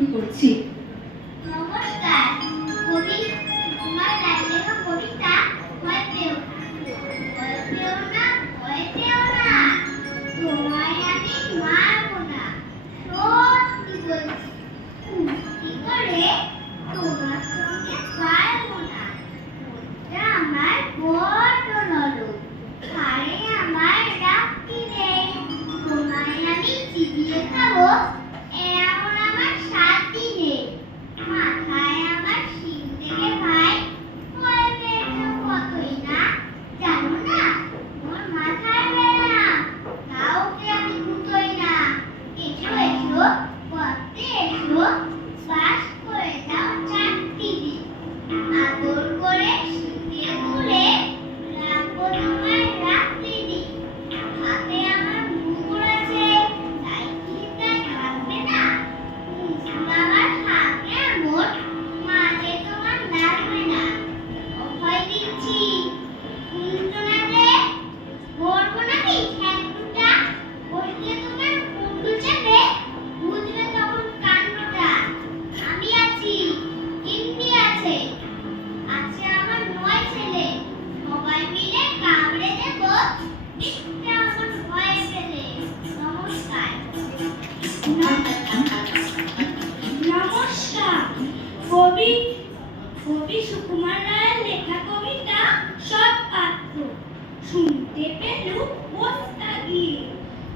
শুরু করছি। নমস্কার, কবি সুকুমার রায়ের লেখা কবিতা ভয় পেও না, ভয় পেও না, ভয় পেও না, তোমায় আমি মারবো না, সত্যি বলছি, কুস্তি করে তোমার সঙ্গে পারবো না, মনটা আমার বড্ড নরম, ঘাড়ে আমার রাখতে নেই, তোমায় আমি চিবিয়ে খাবো এমন আমার সাথী নেই, মাথায় আমার শিং থেকে ভাই ভয় পেয়েছো কতই না, জানো না ওর মাথায় বেলা, কাউকে আমি দুটোই না, এসো এসো পথে এসো, বাস করে যাও চারটি দিন, আদর করে শীতে তুলে রাখবো তোমায় রাত্রি দিন, হাতে আমার মুগুর আছে তাই কি তা থাকবে না, আমার হাতে এমন মাঝে তোমার লাগবে না, অভয় দিচ্ছি শুনছো না যে, বলবো নাকি ঠ্যাংটুটা, বসলে তোমার মুন্ডু চেপে বুঝবে তখন কাণ্ডটা, আমি আছি, ইন্দি আছে, আছে আমার 9 ছেলে, সবাই মিলে কামড়ে দেব মিথ্যা আমার ভয় পেলে। নমস্কার। নমস্কার। কবি কবি সুকুমার রায়ের লেখা কবিতা সৎপাত্র। শুনতে পেলুম বস্তা গিয়ে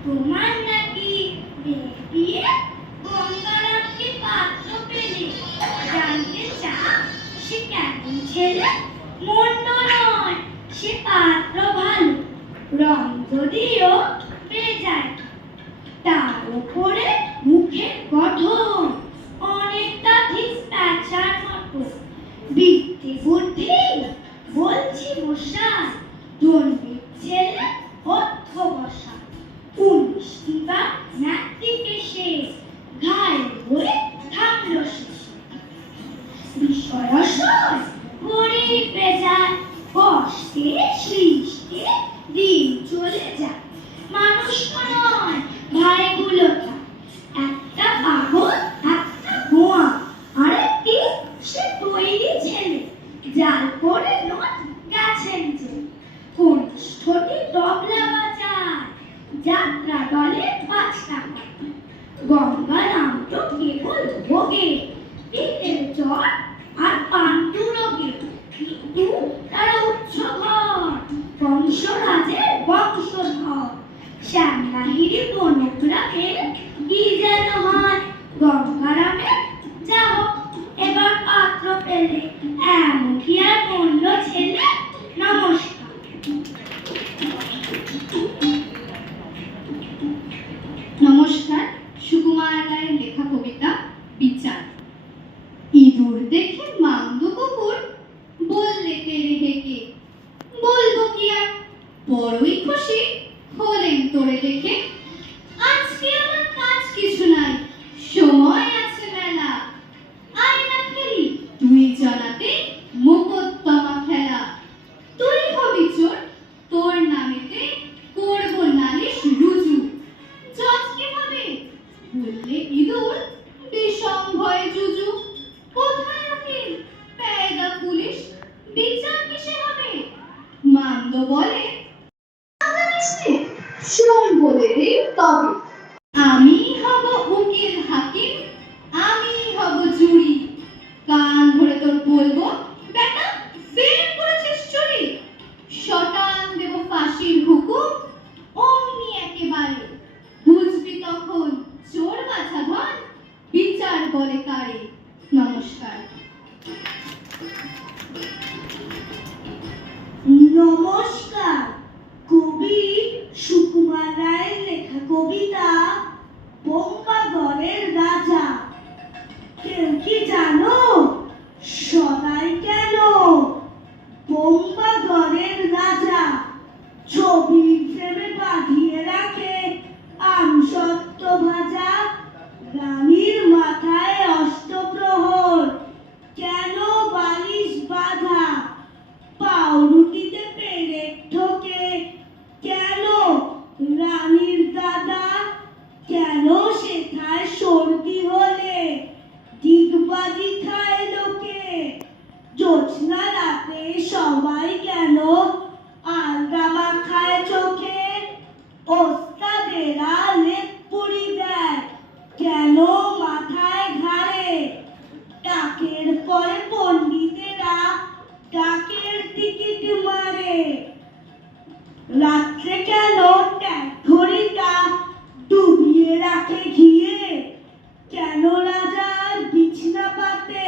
তোমার নাকি বিয়ে, গঙ্গারামকে পাত্র পেলে জানতে চাও সে কেমন ছেলে, মন্দ নয় সে পাত্র ভালো, রং যদিও বেজায়, তার উপরে মুখের গঠন অনেকটা ঠিক প্যাঁচার মতো, বৃত্তি বুদ্ধি বলছি মশাই, দণ্ডিত ছেলে অধ্যবসায়, 19টি বা ন্যাকটিকে সে ঘায়েল হয়ে থাকলো শেষে, বিষয়াশয় গরিব বেজায়, কষ্টে সৃষ্টে দিন চলে যায়, মানুষ নয় ভাইগুলো একটা পাগল একটা গোয়া, আরেকটি সে তৈরি ছেলে, জাল করে নোট গেছেন যে, কনিষ্ঠটি তবলা বাজায়, যাত্রা দলে 5 টাকা, গঙ্গা নাম তো কেবল ভোগে, পিঠের জ্বর আর পান্ডু রোগে, কিন্তু তারা উচ্চ ঘর, বংশরাজের বংশধর, শ্যামলাহিরি বনগ্রামে কি যেন হয়, গঙ্গারামের যা হোক এবার পাত্র পেলে, এমন কি আর মন্দ ছেলে। নমস্কার। নমস্কার, সুকুমার রায়ের লেখা কবিতা বিচার। ইঁদুর দেখে মামদু কুকুর বললে তেরে হেঁকে, বলবো কি আর বড়ই খুশি হলেন তোরে দেখে, আজকে আমার কাজ কিছু নাই, সময় আছে মেলা, আয় না খেলি 2 জনাতে মোকদ্দমা খেলা, তুই হবি চোর, তোর নামেতে করব নালিশ রুজু, জজ কে হবে বললে ইঁদুর বিষম ভয়ে জুজু, কোথায় উকিল পেয়দা পুলিশ, বিচার কিসে হবে, মামদ বলে শোন বলে রে তবে, আমি হব উকিল হাকিম, আমি হব জুরি, কান ধরে তোর বলবো বেটা ফের করেছিস চুরি, শটান দেব ফাঁসির হুকুম অমনি একেবারে, বুঝবি তখন চোর বাছা ধন বিচার বলে কারে। নমস্কার। নমস্কার। কবি সুকুমার রায়ের লেখা কবিতা বোম্বাগড়ের রাজা। কেউ কি জানো সদাই কেন বোম্বাগড়ের রাজা, ছবির ফ্রেমে বাঁধিয়ে রাখে আমসত্ত্ব ভাজা, রানীর মাথায় অষ্টপ্রহর কেন বালিশ বাঁধা, পাউরুটিতে পেরেক ঠোকে কেন রানীর দাদা, কেন সে সবাই কেন আলগা মাখায় চোখে, ওস্তাদেরা লেপ পুরি দেয় কেন মাথায় ঘাড়ে, ডাকের পরে পণ্ডিতেরা ডাকের টিকিট মারে, রাত্রে কেন ট্যাক ঘড়িটা ডুবিয়ে রাখে ঘিয়ে, কেন রাজার বিছনা পাতে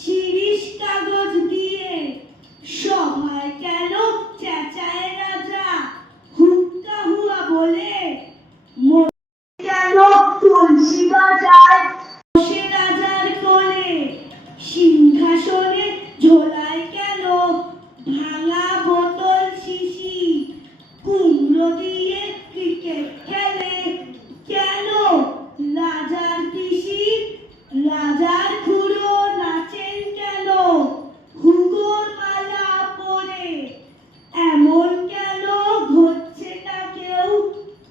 শিরিষ কাগজ দিয়ে, সভায় কেন চেঁচায় রাজা হুক্কা হুয়া বলে, কেন তুলসী বাজায় বসে রাজার কোলে, সিংহাসনে ঝোলায় কেন ভাঙা বোতল শিশি, কুমড়ো দিয়ে ক্রিকেট খেলে কেন রাজার পিসি, রাজার খুড়ো নাচেন কেন হুগোর মালা পরে, এমন কেন ঘটছে তা কেউ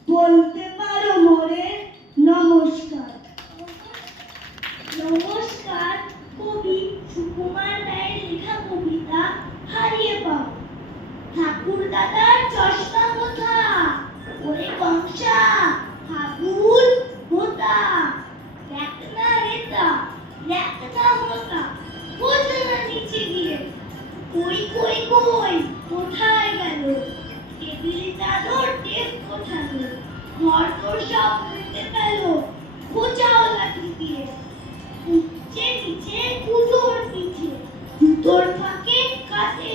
বলতে পারো মোরে? নমস্কার। নমস্কার। কবি সুকুমার রায়ের লেখা কবিতা হারিয়ে পাবো। ঠাকুর দাদার চশমা কোথা, ওরে কংসা হাবুল হোতা, দেখ না রেতা দেখ না হোতা, বোঝে না নিচে গিয়ে, কই কই কই কোথায় গেল, টেবিলে চাদর টেপ কোথায়, ঘর তোর সব উল্টে গেল, খোঁচাও